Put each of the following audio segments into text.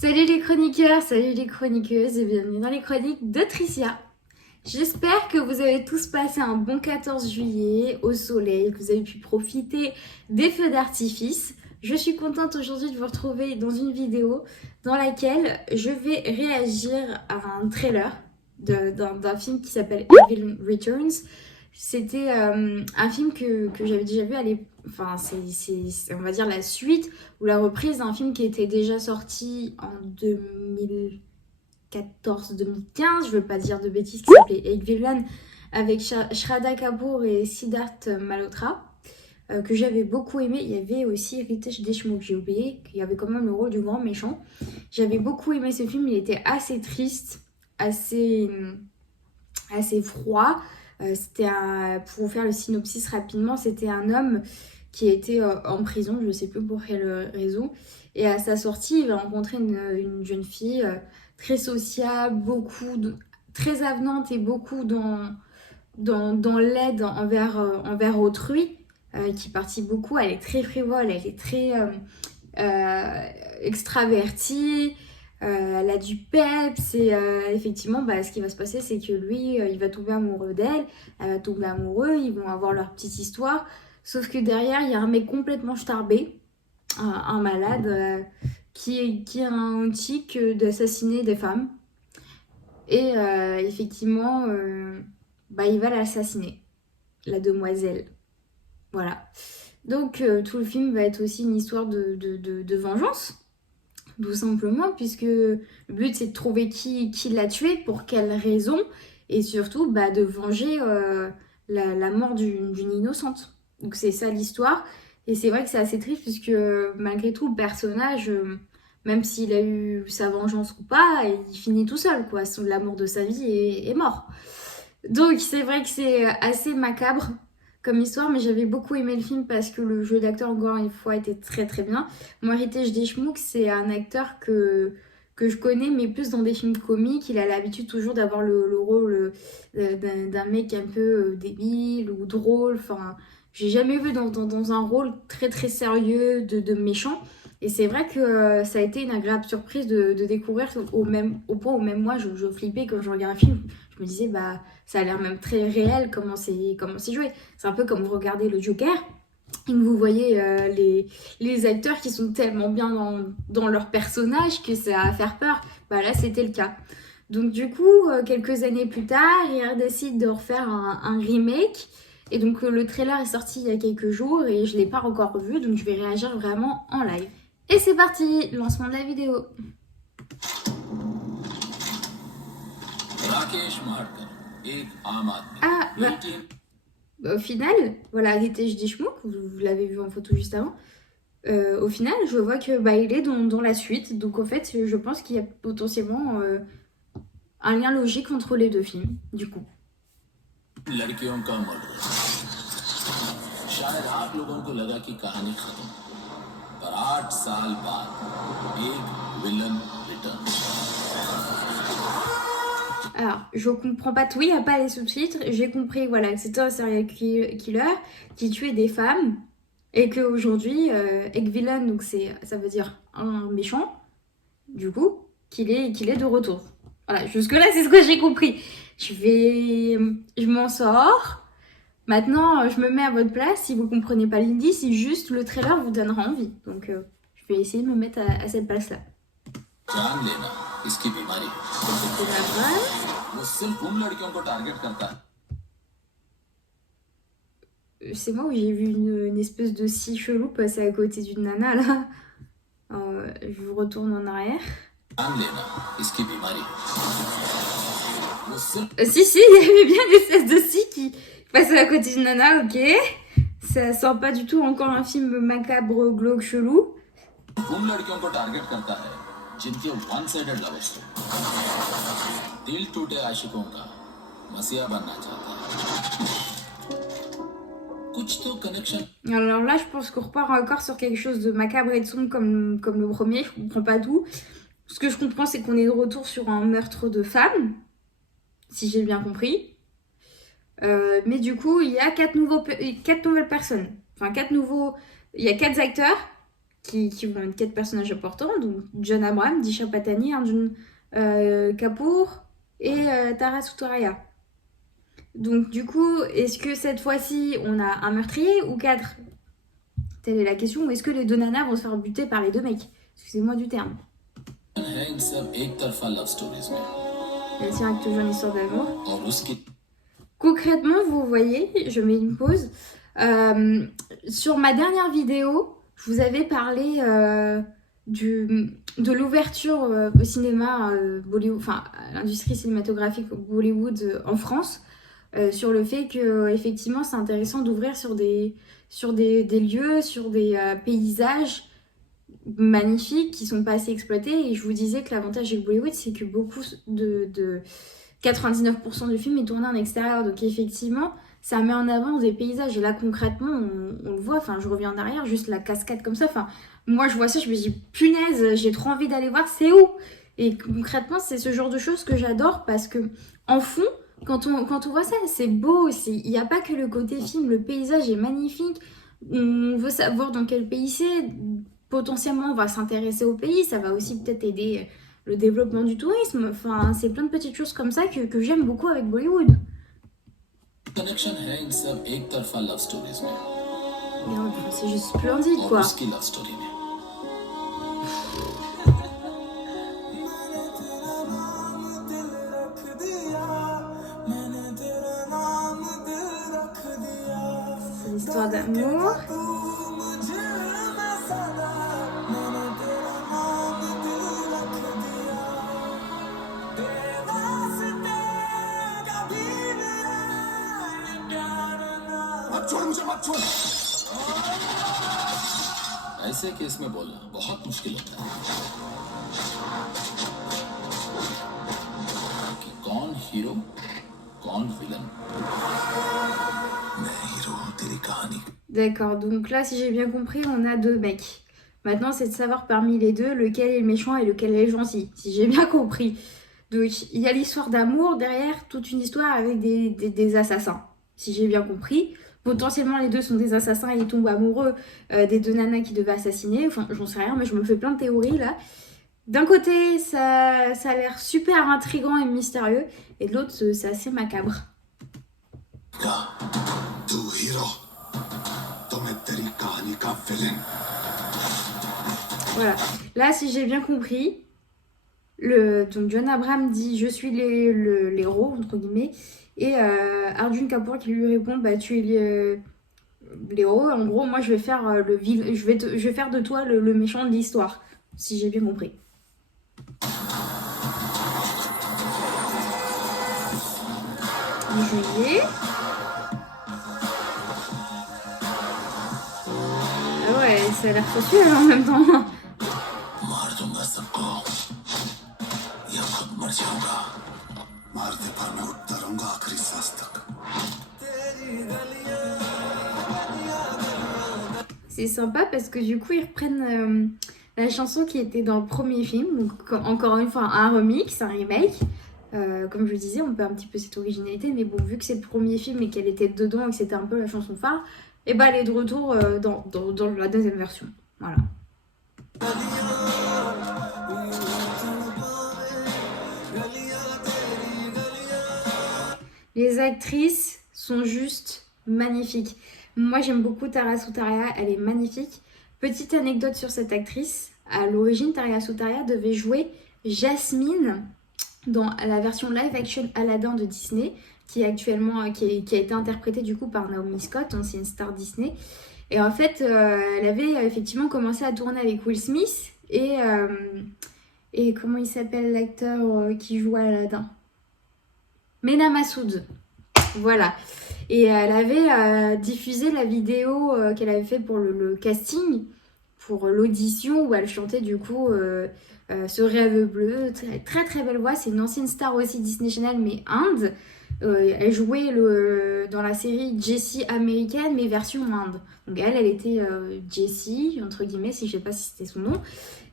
Salut les chroniqueurs, salut les chroniqueuses et bienvenue dans les chroniques de Tricia. J'espère que vous avez tous passé un bon 14 juillet au soleil, que vous avez pu profiter des feux d'artifice. Je suis contente aujourd'hui de vous retrouver dans une vidéo dans laquelle je vais réagir à un trailer d'un film qui s'appelle Evil Returns. C'était un film que j'avais déjà vu à l'époque. Enfin, c'est, on va dire, la suite ou la reprise d'un film qui était déjà sorti en 2014-2015, je veux pas dire de bêtises, qui s'appelait Egg Villain, avec Shraddha Kapoor et Siddharth Malhotra, que j'avais beaucoup aimé. Il y avait aussi Ritesh Deshmukh, j'ai oublié, qu'il y avait quand même le rôle du grand méchant. J'avais beaucoup aimé ce film, il était assez triste, assez froid. Pour vous faire le synopsis rapidement, c'était un homme qui était en prison, je ne sais plus pour quelle raison. Et à sa sortie, il va rencontrer une jeune fille très sociable, très avenante et beaucoup dans l'aide envers autrui, qui participe beaucoup. Elle est très frivole, elle est très extravertie. Elle a du peps et effectivement ce qui va se passer c'est que lui il va tomber amoureux d'elle, elle va tomber amoureux, ils vont avoir leur petite histoire, sauf que derrière il y a un mec complètement starbé, un malade qui a un tic d'assassiner des femmes et effectivement il va l'assassiner, la demoiselle, voilà. Donc tout le film va être aussi une histoire de vengeance, tout simplement, puisque le but c'est de trouver qui l'a tué, pour quelle raison, et surtout de venger la mort d'une innocente. Donc c'est ça l'histoire, et c'est vrai que c'est assez triste, puisque malgré tout le personnage, même s'il a eu sa vengeance ou pas, il finit tout seul, quoi. L'amour de sa vie est mort. Donc c'est vrai que c'est assez macabre comme histoire, mais j'avais beaucoup aimé le film parce que le jeu d'acteur, encore une fois, était très très bien. Moi, Ritesh Deshmukh, c'est un acteur que je connais, mais plus dans des films comiques. Il a l'habitude toujours d'avoir le rôle d'un mec un peu débile ou drôle. Enfin, j'ai jamais vu dans un rôle très très sérieux de méchant. Et c'est vrai que ça a été une agréable surprise de découvrir au point où même moi, je flippais quand je regardais un film. Je me disais, ça a l'air même très réel comment c'est joué. C'est un peu comme vous regardez le Joker et que vous voyez les acteurs qui sont tellement bien dans leur personnage que ça va faire peur. Là, c'était le cas. Donc du coup, quelques années plus tard, il décide de refaire un remake. Et donc le trailer est sorti il y a quelques jours et je ne l'ai pas encore vu, donc je vais réagir vraiment en live. Et c'est parti, lancement de la vidéo. Au final, voilà, Ritesh Deshmukh, vous l'avez vu en photo juste avant. Au final, je vois que il est dans la suite. Donc en fait, je pense qu'il y a potentiellement un lien logique entre les deux films, du coup. लड़कियों का मर्डर शायद आप लोगों को लगा कि कहानी खत्म, पर 8 साल बाद एक villain return. Alors, je comprends pas tout, il n'y a pas les sous-titres. J'ai compris, voilà, que c'était un serial killer qui tuait des femmes et qu'aujourd'hui, Egg Villain, donc ça veut dire un méchant, du coup, qu'il est de retour. Voilà, jusque-là, c'est ce que j'ai compris. Je m'en sors. Maintenant, je me mets à votre place. Si vous comprenez pas l'indice, si juste le trailer vous donnera envie. Donc, je vais essayer de me mettre à cette place-là. C'est moi où j'ai vu une espèce de scie chelou passer à côté d'une nana là. Je vous retourne en arrière. Si, il y avait bien une espèce de scie qui passait à côté d'une nana, ok. Ça sent pas du tout encore un film macabre, glauque, chelou. जिनके one sided love story दिल टूटे आशिकों का मसीहा बनना चाहता है कुछ तो connection. Alors là, je pense qu'on repart encore sur quelque chose de macabre et de sombre comme le premier. Je comprends pas tout. Ce que je comprends, c'est qu'on est de retour sur un meurtre de femme, si j'ai bien compris. Mais du coup, il y a 4 nouvelles personnes. Enfin, il y a 4 acteurs qui vont être 4 personnages importants, donc John Abraham, Disha Patani, Arjun Kapoor et Tara Sutaria. Donc du coup, est-ce que cette fois-ci, on a un meurtrier ou 4? Telle est la question. Ou est-ce que les 2 nanas vont se faire buter par les 2 mecs? Excusez-moi du terme. Elle tient avec toujours une histoire d'amour. Concrètement, vous voyez, je mets une pause. Sur ma dernière vidéo, je vous avais parlé de l'ouverture au cinéma Bollywood, enfin à l'industrie cinématographique Bollywood en France, sur le fait que effectivement c'est intéressant d'ouvrir sur des lieux, sur des paysages magnifiques qui sont pas assez exploités. Et je vous disais que l'avantage avec Bollywood, c'est que beaucoup de 99% du film est tourné en extérieur, donc effectivement ça met en avant des paysages. Et là concrètement on le voit, enfin je reviens en arrière, juste la cascade comme ça, enfin moi je vois ça, je me dis punaise, j'ai trop envie d'aller voir, c'est où? Et concrètement c'est ce genre de choses que j'adore, parce que en fond quand on voit ça, c'est beau, il n'y a pas que le côté film, le paysage est magnifique, on veut savoir dans quel pays c'est, potentiellement on va s'intéresser au pays, ça va aussi peut-être aider le développement du tourisme, enfin c'est plein de petites choses comme ça que j'aime beaucoup avec Bollywood. Connection है इन सब एक तरफा love stories में. C'est juste splendide quoi. उसकी love story में. C'est l'histoire d'amour. ऐसे केस में बोलना बहुत मुश्किल होता है कि कौन हीरो कौन विलन. मैं हीरो हूँ तेरी कहानी. D'accord, donc là si j'ai bien compris on a 2 mecs. Maintenant c'est de savoir parmi les 2 lequel est le méchant et lequel est le gentil, si j'ai bien compris. Donc il y a l'histoire d'amour derrière, toute une histoire avec des assassins, si j'ai bien compris. Potentiellement les 2 sont des assassins et ils tombent amoureux des 2 nanas qui devaient assassiner. Enfin j'en sais rien, mais je me fais plein de théories là. D'un côté ça a l'air super intriguant et mystérieux, et de l'autre c'est assez macabre. Voilà, là si j'ai bien compris, donc John Abraham dit je suis l'héros entre guillemets, et Arjun Kapoor qui lui répond bah tu es l'héros, en gros moi je vais faire je vais faire de toi le méchant de l'histoire, si j'ai bien compris. Juillet. Ah ouais, ça a l'air sensuel en même temps. C'est sympa parce que du coup ils reprennent la chanson qui était dans le premier film, donc encore une fois un remix, un remake. Comme je le disais, on perd un petit peu cette originalité, mais bon, vu que c'est le premier film et qu'elle était dedans et que c'était un peu la chanson phare, et bah elle est de retour dans la deuxième version. Voilà. Les actrices sont juste magnifiques. Moi j'aime beaucoup Tara Sutaria, elle est magnifique. Petite anecdote sur cette actrice, à l'origine Tara Sutaria devait jouer Jasmine dans la version live action Aladdin de Disney, qui a été interprétée du coup par Naomi Scott, ancienne star Disney. Et en fait, elle avait effectivement commencé à tourner avec Will Smith et comment il s'appelle l'acteur qui joue Aladdin? Mena Massoud. Voilà. Et elle avait diffusé la vidéo qu'elle avait fait pour le casting, pour l'audition, où elle chantait du coup Ce rêve bleu. Très, très très belle voix. C'est une ancienne star aussi Disney Channel, mais Inde. Elle jouait dans la série Jessie américaine, mais version Inde. Donc elle était Jessie, entre guillemets, si je sais pas si c'était son nom.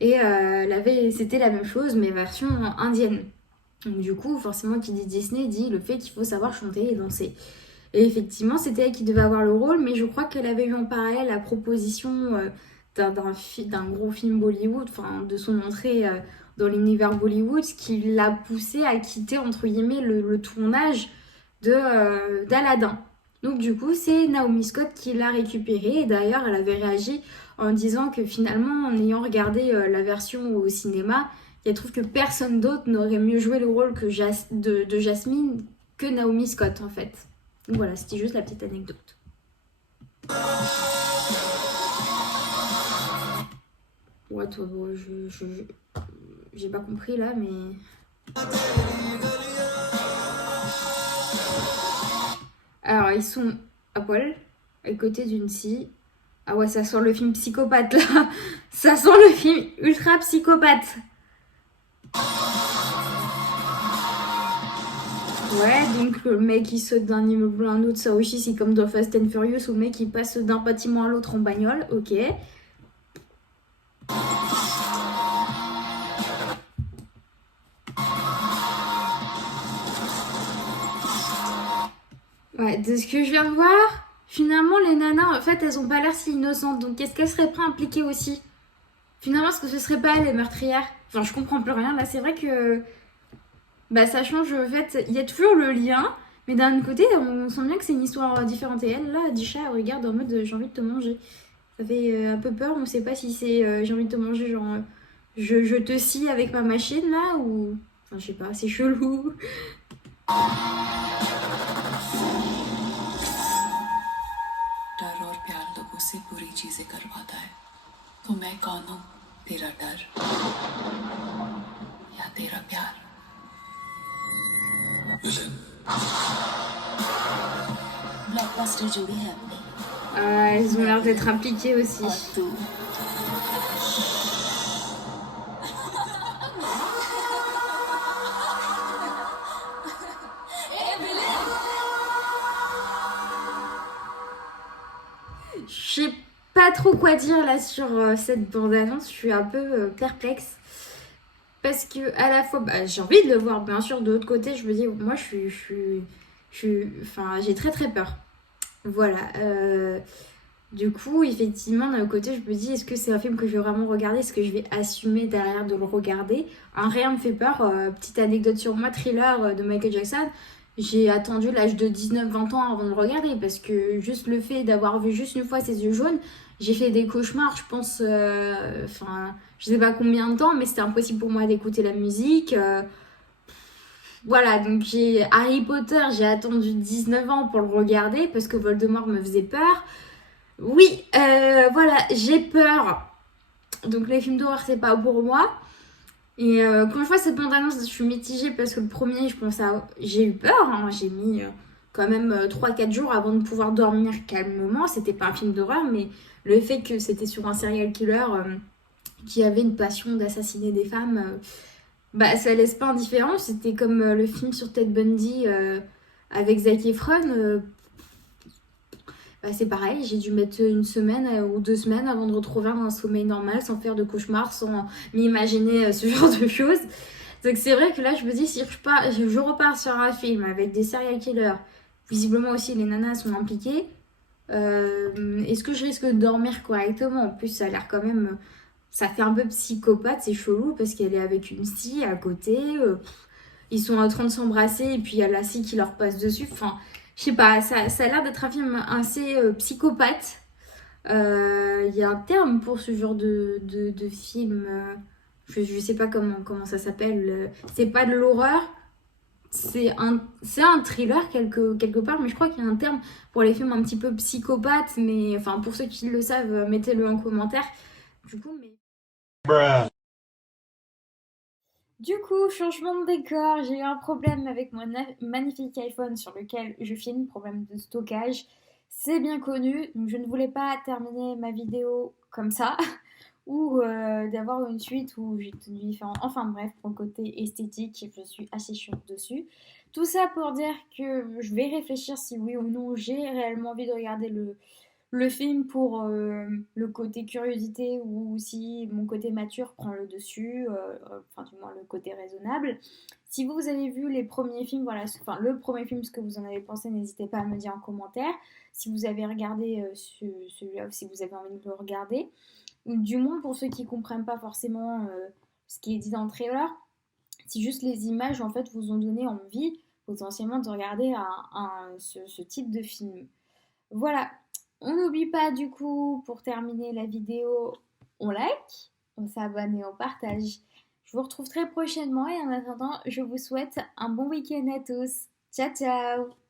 Et c'était la même chose, mais version indienne. Donc du coup, forcément, qui dit Disney dit le fait qu'il faut savoir chanter et danser. Et effectivement, c'était elle qui devait avoir le rôle, mais je crois qu'elle avait eu en parallèle la proposition d'un gros film Bollywood, enfin de son entrée dans l'univers Bollywood, ce qui l'a poussé à quitter entre guillemets le tournage d'Aladin. Donc du coup c'est Naomi Scott qui l'a récupéré et d'ailleurs elle avait réagi en disant que finalement en ayant regardé la version au cinéma, elle trouve que personne d'autre n'aurait mieux joué le rôle de Jasmine que Naomi Scott en fait. Donc voilà, c'était juste la petite anecdote. Ouais, toi, bon, j'ai pas compris là, mais. Alors, ils sont à poil, à côté d'une scie. Ah ouais, ça sent le film psychopathe là. Ça sent le film ultra psychopathe. Ouais, donc le mec il saute d'un immeuble à un autre, ça aussi c'est comme dans Fast and Furious où le mec il passe d'un bâtiment à l'autre en bagnole, ok. Ouais, de ce que je viens de voir, finalement les nanas en fait elles ont pas l'air si innocentes, donc est-ce qu'elles seraient prêtes à impliquer aussi? Finalement, est-ce que ce serait pas elles les meurtrières? Enfin, je comprends plus rien là, c'est vrai que bah ça change en fait, il y a toujours le lien, mais d'un autre côté on sent bien que c'est une histoire différente et elle là, Disha, elle regarde en mode j'ai envie de te manger. Ça fait un peu peur, on sait pas si c'est j'ai envie de te manger, genre je te scie avec ma machine là ou. Enfin, je sais pas, c'est chelou. डर और प्यार लोगों से बुरी चीजें करवाता है तो मैं कौन हूँ तेरा डर या तेरा प्यार विलन ब्लॉकबस्टर जोड़ी है अपनी Elles ont l'air d'être impliquées aussi. और तू Je sais pas trop quoi dire là sur cette bande-annonce, je suis un peu perplexe. Parce que à la fois, bah, j'ai envie de le voir, bien sûr, de l'autre côté, je me dis, moi enfin, j'ai très très peur. Voilà. Du coup, effectivement, d'un côté, je me dis, est-ce que c'est un film que je vais vraiment regarder? Est-ce que je vais assumer derrière de le regarder? Rien me fait peur. Petite anecdote sur moi, Thriller de Michael Jackson. J'ai attendu l'âge de 19-20 ans avant de le regarder parce que juste le fait d'avoir vu juste une fois ses yeux jaunes, j'ai fait des cauchemars, je pense, enfin, je sais pas combien de temps, mais c'était impossible pour moi d'écouter la musique. Voilà, donc j'ai Harry Potter, j'ai attendu 19 ans pour le regarder parce que Voldemort me faisait peur. Oui, voilà, j'ai peur. Donc les films d'horreur, c'est pas pour moi. Et quand je vois cette bande-annonce, je suis mitigée parce que le premier, je pense à. J'ai eu peur, hein. J'ai mis quand même 3-4 jours avant de pouvoir dormir calmement. C'était pas un film d'horreur, mais le fait que c'était sur un serial killer qui avait une passion d'assassiner des femmes, bah ça laisse pas indifférent. C'était comme le film sur Ted Bundy avec Zac Efron. Bah, c'est pareil, j'ai dû mettre une semaine ou 2 semaines avant de retrouver un sommeil normal, sans faire de cauchemars, sans m'imaginer ce genre de choses. Donc c'est vrai que là, je me dis, si je repars sur un film avec des serial killers, visiblement aussi les nanas sont impliquées, est-ce que je risque de dormir correctement? En plus, ça a l'air quand même. Ça fait un peu psychopathe, c'est chelou, parce qu'elle est avec une scie à côté. Ils sont en train de s'embrasser, et puis il y a la scie qui leur passe dessus. Enfin, je sais pas, ça a l'air d'être un film assez psychopathe. Il y a un terme pour ce genre de film. Je sais pas comment ça s'appelle. C'est pas de l'horreur. C'est un thriller quelque part, mais je crois qu'il y a un terme pour les films un petit peu psychopathes. Mais enfin, pour ceux qui le savent, mettez-le en commentaire. Du coup, mais. Bruh. Du coup, changement de décor, j'ai eu un problème avec mon magnifique iPhone sur lequel je filme, problème de stockage. C'est bien connu, donc je ne voulais pas terminer ma vidéo comme ça, ou d'avoir une suite où j'ai tout différent. Enfin bref, pour le côté esthétique, je suis assez chiante dessus. Tout ça pour dire que je vais réfléchir si oui ou non j'ai réellement envie de regarder le film pour le côté curiosité ou si mon côté mature prend le dessus, enfin du moins le côté raisonnable. Si vous avez vu les premiers films, voilà, enfin le premier film, ce que vous en avez pensé, n'hésitez pas à me dire en commentaire. Si vous avez regardé celui-là, si vous avez envie de le regarder. ou du moins pour ceux qui comprennent pas forcément ce qui est dit dans le trailer, si juste les images en fait vous ont donné envie potentiellement de regarder ce type de film. Voilà, on n'oublie pas du coup pour terminer la vidéo, on like, on s'abonne et on partage. Je vous retrouve très prochainement et en attendant, je vous souhaite un bon week-end à tous. Ciao ciao.